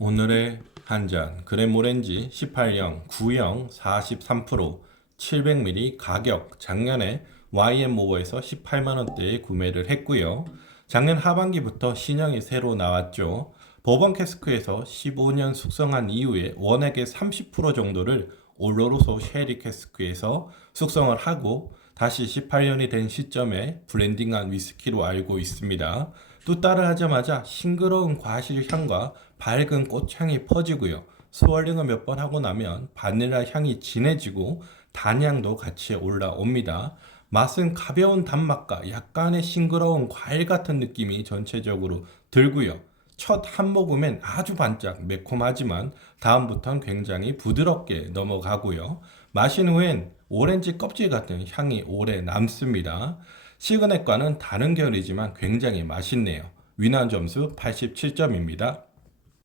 오늘의 한 잔 그램 오렌지 18형 9형 43% 700ml 가격 작년에 YM오버에서 18만 원대에 구매를 했고요. 작년 하반기부터 신형이 새로 나왔죠. 버번 캐스크에서 15년 숙성한 이후에 원액의 30% 정도를 올로로소 쉐리 캐스크에서 숙성을 하고 다시 18년이 된 시점에 블렌딩한 위스키로 알고 있습니다. 또 따라 하자마자 싱그러운 과실 향과 밝은 꽃향이 퍼지고요. 스월링을 몇 번 하고 나면 바닐라 향이 진해지고 단향도 같이 올라옵니다. 맛은 가벼운 단맛과 약간의 싱그러운 과일 같은 느낌이 전체적으로 들고요. 첫 한 모금엔 아주 반짝 매콤하지만 다음부턴 굉장히 부드럽게 넘어가고요. 마신 후엔 오렌지 껍질 같은 향이 오래 남습니다. 시그넷과는 다른 결이지만 굉장히 맛있네요. 위난 점수 87점입니다.